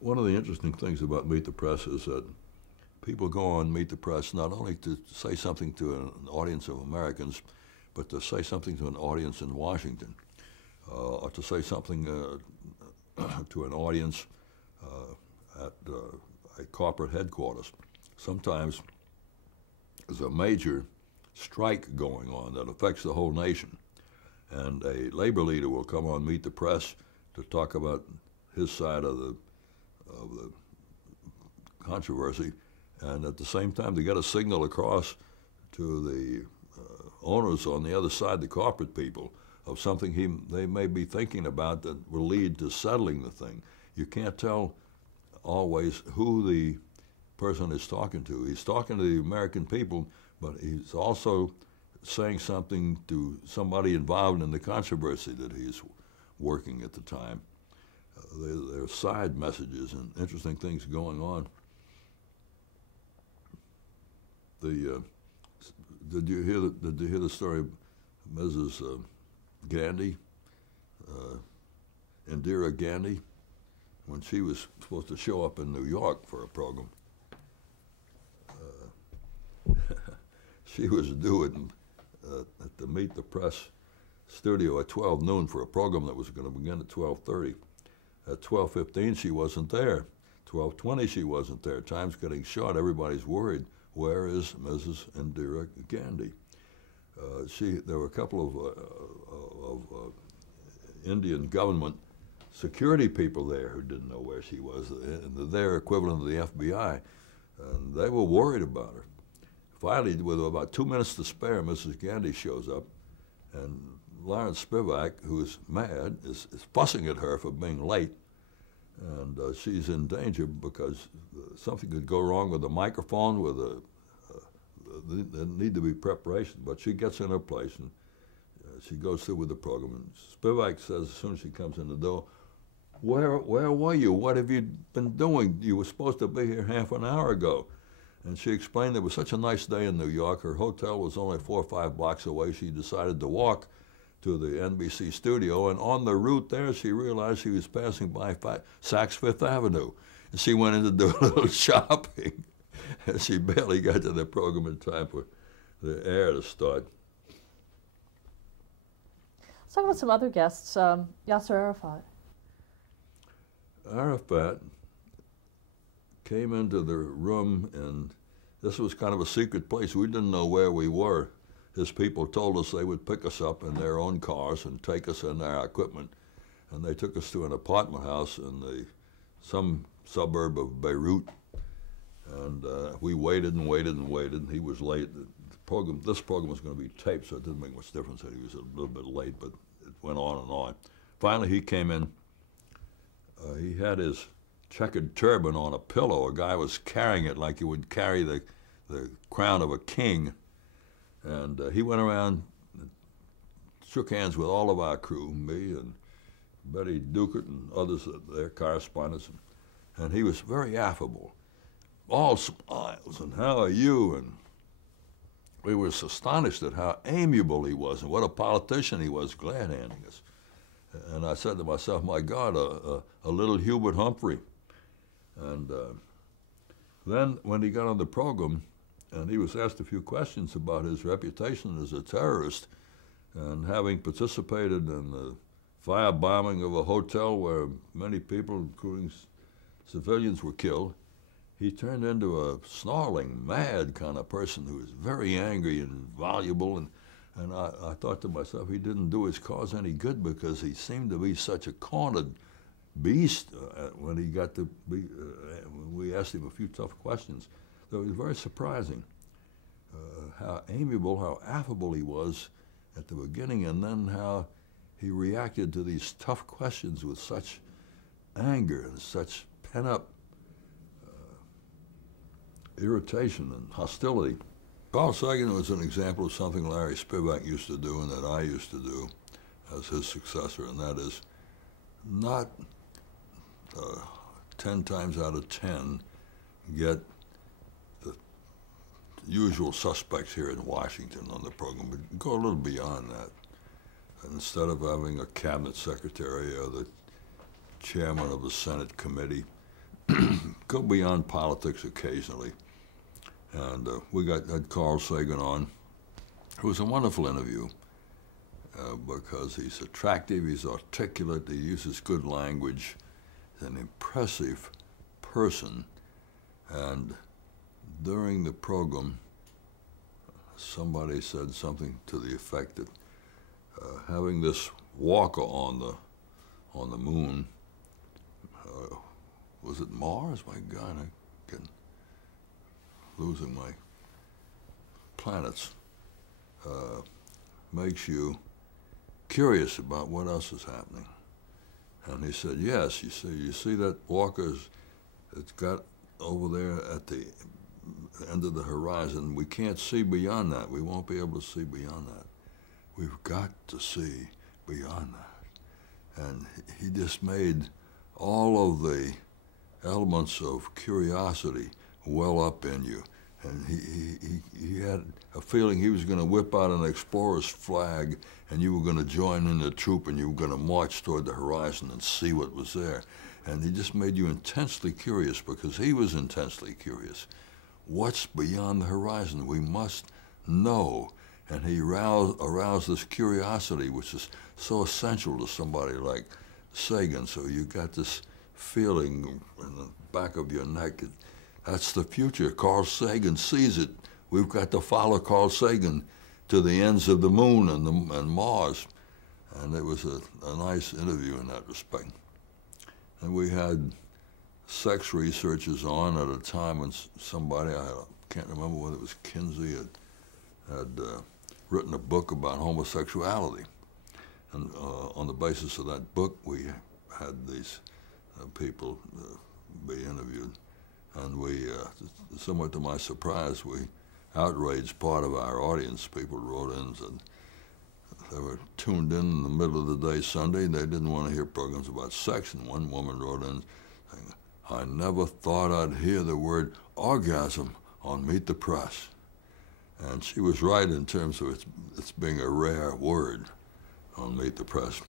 One of the interesting things about Meet the Press is that people go on Meet the Press not only to say something to an audience of Americans, but to say something to an audience in Washington, or to say something to an audience at a corporate headquarters. Sometimes there's a major strike going on that affects the whole nation, and a labor leader will come on Meet the Press to talk about his side of the controversy, and at the same time to get a signal across to the owners on the other side, the corporate people, of something they may be thinking about that will lead to settling the thing. You can't tell always who the person is talking to. He's talking to the American people, but he's also saying something to somebody involved in the controversy that he's working at the time. There are side messages and interesting things going on. Did you hear the story of Mrs. Gandhi, Indira Gandhi, when she was supposed to show up in New York for a program? She was due at the Meet the Press studio at 12 noon for a program that was going to begin at 12:30. At 12:15, she wasn't there. 12:20, she wasn't there. Time's getting short. Everybody's worried. Where is Mrs. Indira Gandhi? There were a couple of Indian government security people there who didn't know where she was, their equivalent of the FBI, and they were worried about her. Finally, with about 2 minutes to spare, Mrs. Gandhi shows up, and Lawrence Spivak, who's mad, is fussing at her for being late, and she's in danger because something could go wrong with the microphone, there need to be preparation. But she gets in her place, and she goes through with the program. And Spivak says, as soon as she comes in the door, where were you? What have you been doing? You were supposed to be here half an hour ago. And she explained it was such a nice day in New York. Her hotel was only 4 or 5 blocks away. She decided to walk to the NBC studio, and on the route there, she realized she was passing by Saks Fifth Avenue. And she went in to do a little shopping, and she barely got to the program in time for the air to start. Let's talk about some other guests. Yasser Arafat. Arafat came into the room, and this was kind of a secret place. We didn't know where we were. His people told us they would pick us up in their own cars and take us in our equipment. And they took us to an apartment house in some suburb of Beirut. And we waited and waited and waited, and he was late. This program was going to be taped, so it didn't make much difference that he was a little bit late, but it went on and on. Finally, he came in. He had his checkered turban on a pillow. A guy was carrying it like you would carry the crown of a king. And he went around and shook hands with all of our crew, me and Betty Duckert and others, their correspondents. And he was very affable, all smiles, and how are you? And we were astonished at how amiable he was and what a politician he was, glad-handing us. And I said to myself, my God, a little Hubert Humphrey. And then when he got on the program, and he was asked a few questions about his reputation as a terrorist and having participated in the firebombing of a hotel where many people, including civilians, were killed, he turned into a snarling, mad kind of person who was very angry and voluble. And I thought to myself, he didn't do his cause any good because he seemed to be such a cornered beast when he got to be, when we asked him a few tough questions. So it was very surprising how amiable, how affable he was at the beginning, and then how he reacted to these tough questions with such anger and such pent-up irritation and hostility. Carl Sagan was an example of something Larry Spivak used to do and that I used to do as his successor, and that is not 10 times out of 10 get the usual suspects here in Washington on the program, but go a little beyond that. And instead of having a cabinet secretary or the chairman of a Senate committee, go beyond politics occasionally. And we had Carl Sagan on. It was a wonderful interview because he's attractive, he's articulate, he uses good language, he's an impressive person. And during the program, somebody said something to the effect that having this walker on the moon, was it Mars? My God, I'm getting losing my planets. Makes you curious about what else is happening. And he said, yes, you see that walker it's got over there at the end of the horizon. We can't see beyond that. We won't be able to see beyond that. We've got to see beyond that. And he just made all of the elements of curiosity well up in you. And he had a feeling he was going to whip out an explorer's flag and you were going to join in the troop and you were going to march toward the horizon and see what was there. And he just made you intensely curious because he was intensely curious. What's beyond the horizon? We must know. And he aroused this curiosity, which is so essential to somebody like Sagan. So you got this feeling in the back of your neck. That's the future. Carl Sagan sees it. We've got to follow Carl Sagan to the ends of the moon and Mars. And it was a nice interview in that respect. And we had sex researchers on at a time when somebody, I can't remember whether it was Kinsey, had written a book about homosexuality. And on the basis of that book, we had these people be interviewed. And we, somewhat to my surprise, we outraged part of our audience. People wrote in and said they were tuned in the middle of the day Sunday. They didn't want to hear programs about sex. And one woman wrote in saying, I never thought I'd hear the word orgasm on Meet the Press. And she was right in terms of its being a rare word on Meet the Press.